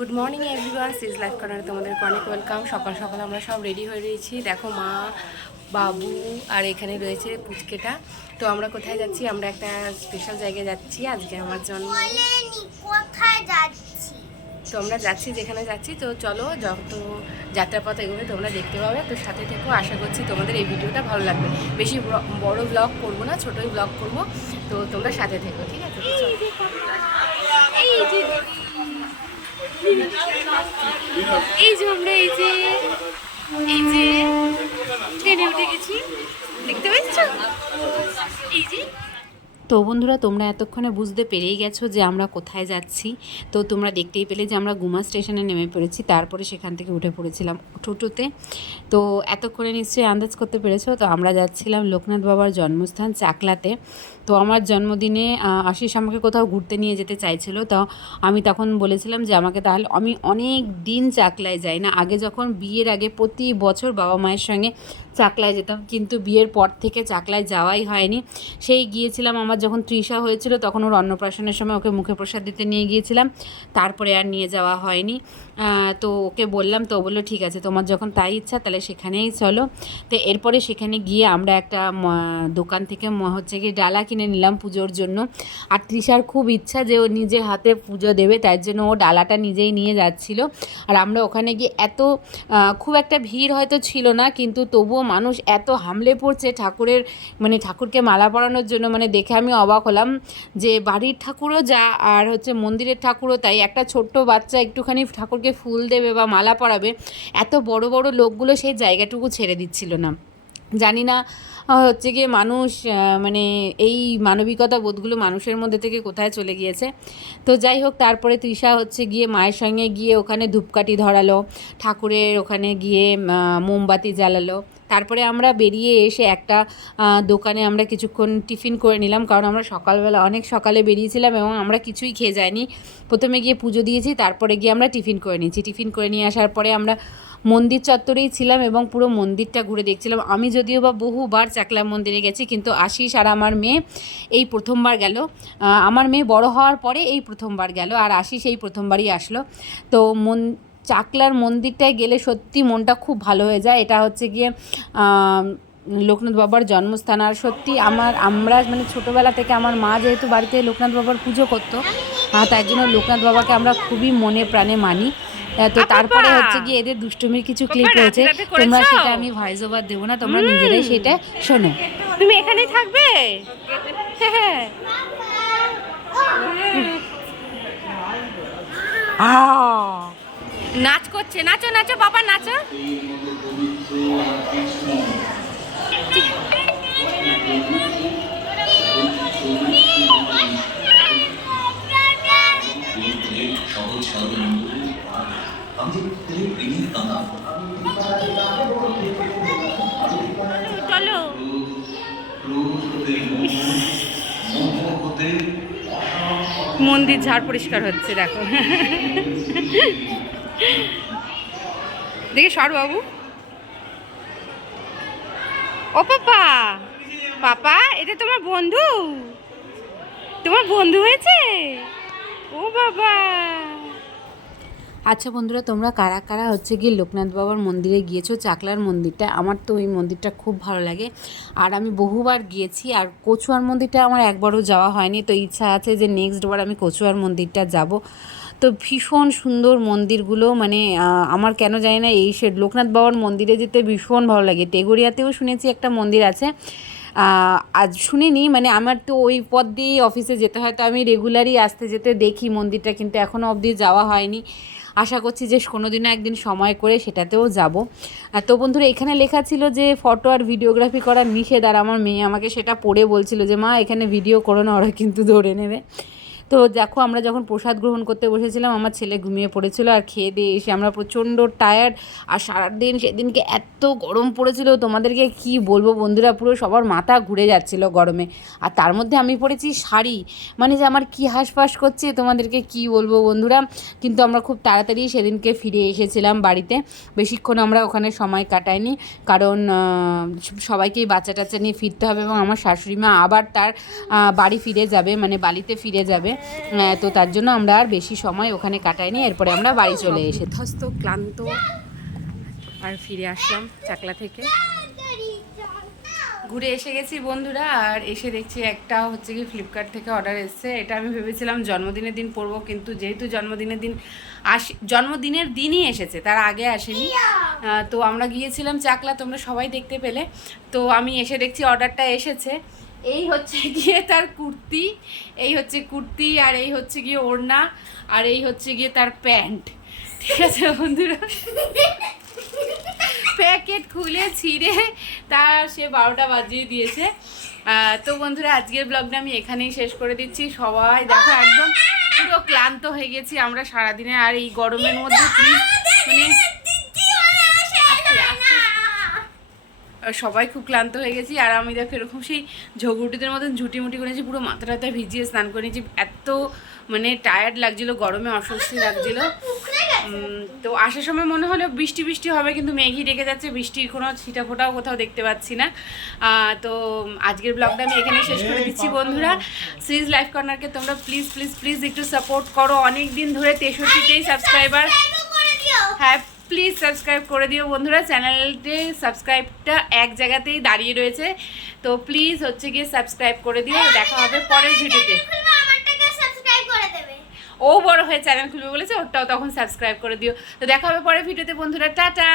Good morning everyone, সিজ life কর্নারে তোমাদের অনেক ওয়েলকাম। সকাল সকাল আমরা সব রেডি হয়ে রয়েছি। দেখো মা, বাবু আর এখানে রয়েছে পুচকেটা। তো আমরা কোথায় যাচ্ছি? আমরা একটা স্পেশাল জায়গায় যাচ্ছি। আজকে আমার জন্য কোথায় যাচ্ছি? তো আমরা যাচ্ছি যেখানে যাচ্ছি। তো চলো, যত যাত্রাপথ এগুলো তোমরা দেখতে পাবে। তো সাথে থেকো, আশা করছি তোমাদের এই ভিডিওটা ভালো লাগবে। বেশি বড় ব্লগ করবো না, ছোটোই ব্লগ করবো। তো তোমরা সাথে থেকো, ঠিক আছে? এই যে আমরা এই যে ট্রেনে উঠে গেছি, দেখতে পাচ্ছ? এই যে। তো বন্ধুরা, তোমরা এতক্ষণে বুঝতে পেরেই গেছো যে আমরা কোথায় যাচ্ছি। তো তোমরা দেখতেই পেলে যে আমরা গুমা স্টেশনে নেমে পড়েছি, তারপরে সেখান থেকে উঠে পড়েছিলাম টোটোতে। তো এতক্ষণে নিশ্চয়ই আন্দাজ করতে পেরেছো, তো আমরা যাচ্ছিলাম লোকনাথ বাবার জন্মস্থান চাকলাতে। তো আমার জন্মদিনে আশিস আমাকে কোথাও ঘুরতে নিয়ে যেতে চাইছিল। তো আমি তখন বলেছিলাম যে আমাকে তাহলে, আমি অনেক দিন চাকলায় যাই না। আগে যখন বিয়ের আগে প্রতি বছর বাবা মায়ের সঙ্গে চাকলায় যেতাম, কিন্তু বিয়ের পর থেকে চাকলায় যাওয়াই হয়নি। সেই গিয়েছিলাম আমার যখন তৃষা হয়েছিল, তখন ওর অন্নপ্রাশনের সময় ওকে মুখে প্রসাদ দিতে নিয়ে গিয়েছিলাম, তারপরে আর নিয়ে যাওয়া হয়নি। তো ওকে বললাম, তো বললো ঠিক আছে, তোমার যখন তাই ইচ্ছা তাহলে সেখানেই চলো। তো এরপরে সেখানে গিয়ে আমরা একটা দোকান থেকে হচ্ছে কি ডালা কিনে নিলাম পুজোর জন্য। আর তৃষার খুব ইচ্ছা যে ও নিজে হাতে পুজো দেবে, তাই জন্য ও ডালাটা নিজেই নিয়ে যাচ্ছিলো। আর আমরা ওখানে গিয়ে খুব একটা ভিড় হয়তো ছিল না, কিন্তু তবুও মানুষ এত হামলে পড়ছে ঠাকুরের, মানে ঠাকুরকে মালা পরানোর জন্য, মানে দেখে আমি অবাক হলাম যে বাড়ির ঠাকুরও যা আর হচ্ছে মন্দিরের ঠাকুরও তাই। একটা ছোট্ট বাচ্চা একটুখানি ঠাকুরকে ফুল দেবে বা মালা পরাবে, এত বড় বড় লোকগুলো সেই জায়গাটুকু ছেড়ে দিচ্ছিল না। জানি না হচ্ছে গিয়ে মানুষ, মানে এই মানবিকতা বোধগুলো মানুষের মধ্যে থেকে কোথায় চলে গিয়েছে। তো যাই হোক, তারপরে তৃষা হচ্ছে গিয়ে মায়ের সঙ্গে গিয়ে ওখানে ধূপকাঠি ধরালো, ঠাকুরের ওখানে গিয়ে মোমবাতি জ্বালালো। তারপরে আমরা বেরিয়ে এসে একটা দোকানে আমরা কিছুক্ষণ টিফিন করে নিলাম, কারণ আমরা সকালবেলা অনেক সকালে বেরিয়েছিলাম এবং আমরা কিছুই খেয়ে যাইনি। প্রথমে গিয়ে পুজো দিয়েছি, তারপরে গিয়ে আমরা টিফিন করে নিয়েছি। টিফিন করে নিয়ে আসার পরে আমরা মন্দির চত্বরেই ছিলাম এবং পুরো মন্দিরটা ঘুরে দেখছিলাম। আমি যদিও বা বহুবার চাকলা মন্দিরে গেছি, কিন্তু আশিস আর আমার মেয়ে এই প্রথমবার গেল। আমার মেয়ে বড় হওয়ার পরে এই প্রথমবার গেল, আর আশিস এই প্রথমবারই আসলো। তো চাকলার মন্দিরটায় গেলে সত্যি মনটা খুব ভালো হয়ে যায়। এটা হচ্ছে গিয়ে লোকনাথ বাবার জন্মস্থান। আর সত্যি আমরা মানে ছোটোবেলা থেকে আমার মা যেহেতু বাড়িতে লোকনাথ বাবার পুজো করতো, তাই জন্য লোকনাথ বাবাকে আমরা খুবই মনে প্রাণে মানি। তো তারপরে হচ্ছে গিয়ে এদের দুষ্টুমির কিছু ক্লিপ রয়েছে, তোমরা সেটা আমি ভয়েস ওভার দেবো না, তোমরা নিজেরাই সেটা শোনো। তুমি এখানেই থাকবে? হ্যাঁ। নাচ করছে, নাচো নাচো বাবা, নাচো। চলো। মন্দির ঝাড় পরিষ্কার হচ্ছে, দেখো। দেখি সর বাবু। ও পাপা, পাপা এটা তোমার বন্ধু? তোমার বন্ধু হয়েছে? ও বাবা। আচ্ছা বন্ধুরা, তোমরা কারা কারা হচ্ছে গিয়ে লোকনাথ বাবার মন্দিরে গিয়েছো? চাকলার মন্দিরটা, আমার তো ওই মন্দিরটা খুব ভালো লাগে আর আমি বহুবার গিয়েছি। আর কচুয়ার মন্দিরটা আমার একবারও যাওয়া হয়নি, তো ইচ্ছা আছে যে নেক্সট বার আমি কচুয়ার মন্দিরটা যাব। তো ভীষণ সুন্দর মন্দিরগুলো, মানে আমার কেন জানি না এই লোকনাথ বাবার মন্দিরে যেতে ভীষণ ভালো লাগে। টেগোরিয়াতেও শুনেছি একটা মন্দির আছে, আজ শুনিনি, মানে আমার তো ওই পথ দিয়েই অফিসে যেতে হয়, তো আমি রেগুলারই আসতে যেতে দেখি মন্দিরটা, কিন্তু এখনও অবধি যাওয়া হয়নি। আশা করছি যে কোনোদিনও একদিন সময় করে সেটাতেও যাব। তো বন্ধুরা, এখানে লেখা ছিল যে ফটো আর ভিডিওগ্রাফি করার নিষেধ, আর আমার মেয়ে আমাকে সেটা পড়ে বলছিল যে মা এখানে ভিডিও করো না, ওরা কিন্তু ধরে নেবে। তো দেখো, আমরা যখন প্রসাদ গ্রহণ করতে বসেছিলাম, আমার ছেলে ঘুমিয়ে পড়েছিল, আর খেয়ে দিয়ে এসে আমরা প্রচণ্ড টায়ার্ড। আর সারাদিন সেদিনকে এত গরম পড়েছিল, তোমাদেরকে কি বলবো বন্ধুরা, পুরো সবার মাথা ঘুরে যাচ্ছিল গরমে। আর তার মধ্যে আমি পরেছি শাড়ি, মানে যে আমার কি হাঁসফাঁস করছে তোমাদেরকে কি বলবো বন্ধুরা। কিন্তু আমরা খুব তাড়াতাড়ি সেদিনকে ফিরে এসেছিলাম বাড়িতে। বেশিক্ষণ আমরা ওখানে সময় কাটাইনি, কারণ সবাইকেই বাচ্চা টাচ্চা নিয়ে ফিরতে হবে এবং আমার শাশুড়ি মা আবার তার বাড়ি ফিরে যাবে, মানে বাড়িতে ফিরে যাবে। তো তার জন্য আমরা আর বেশি সময় ওখানে কাটাইনি, এরপরে আমরা বাড়ি চলে এসে ধস্ত ক্লান্ত আর ফিরে আসলাম চাকলা থেকে। ঘুরে এসে গেছি বন্ধুরা, আর এসে দেখছি একটা হচ্ছে কি ফ্লিপকার্ট থেকে অর্ডার এসছে। এটা আমি ভেবেছিলাম জন্মদিনের দিন পরবো, কিন্তু যেহেতু জন্মদিনের দিনই এসেছে, তার আগে আসেনি। তো আমরা গিয়েছিলাম চাকলা, তোমরা সবাই দেখতে পেলে। তো আমি এসে দেখছি অর্ডারটা এসেছে। এই হচ্ছে গিয়ে তার কুর্তি, এই হচ্ছে কুর্তি, আর এই হচ্ছে গিয়ে ওড়না, আর এই হচ্ছে গিয়ে তার প্যান্ট। ঠিক আছে বন্ধুরা, প্যাকেট খুলে ছিঁড়ে তার সে 12টা বাজিয়ে দিয়েছে। তো বন্ধুরা, আজকের ব্লগটা আমি এখানেই শেষ করে দিচ্ছি। সবাই দেখো একদম পুরো ক্লান্ত হয়ে গেছি আমরা সারাদিনে, আর এই গরমের মধ্যে মানে সবাই খুব ক্লান্ত হয়ে গেছি। আর আমি দেখো এরকম সেই ঝগড়ুটিদের মতন ঝুটিমুটি করেছি, পুরো মাথা টাথা ভিজিয়ে স্নান করেছি। এত মানে টায়ার্ড লাগছিল, গরমে অস্বস্তি লাগছিল। তো আসার সময় মনে হলো বৃষ্টি বৃষ্টি হবে, কিন্তু মেঘই ডেকে যাচ্ছে, বৃষ্টির কোনো ছিটা ফোটাও কোথাও দেখতে পাচ্ছি না। তো আজকের ব্লগটা আমি এখানে শেষ করে দিচ্ছি বন্ধুরা। সিরিজ লাইফ কর্নারকে তোমরা প্লিজ প্লিজ প্লিজ একটু সাপোর্ট করো। অনেক দিন ধরে 63তেই সাবস্ক্রাইবার। হ্যাঁ, প্লিজ সাবস্ক্রাইব করে দিও বন্ধুরা। চ্যানেলটি সাবস্ক্রাইবটা এক জায়গাতেই দাঁড়িয়ে রয়েছে, তো প্লিজ হচ্ছে গিয়ে সাবস্ক্রাইব করে দিও। দেখা হবে পরের ভিডিওতে। ও বড় হয়ে চ্যানেল খুলবে বলেছে, ওটাও তখন সাবস্ক্রাইব করে দিও। তো দেখা হবে পরের ভিডিওতে বন্ধুরা, টাটা।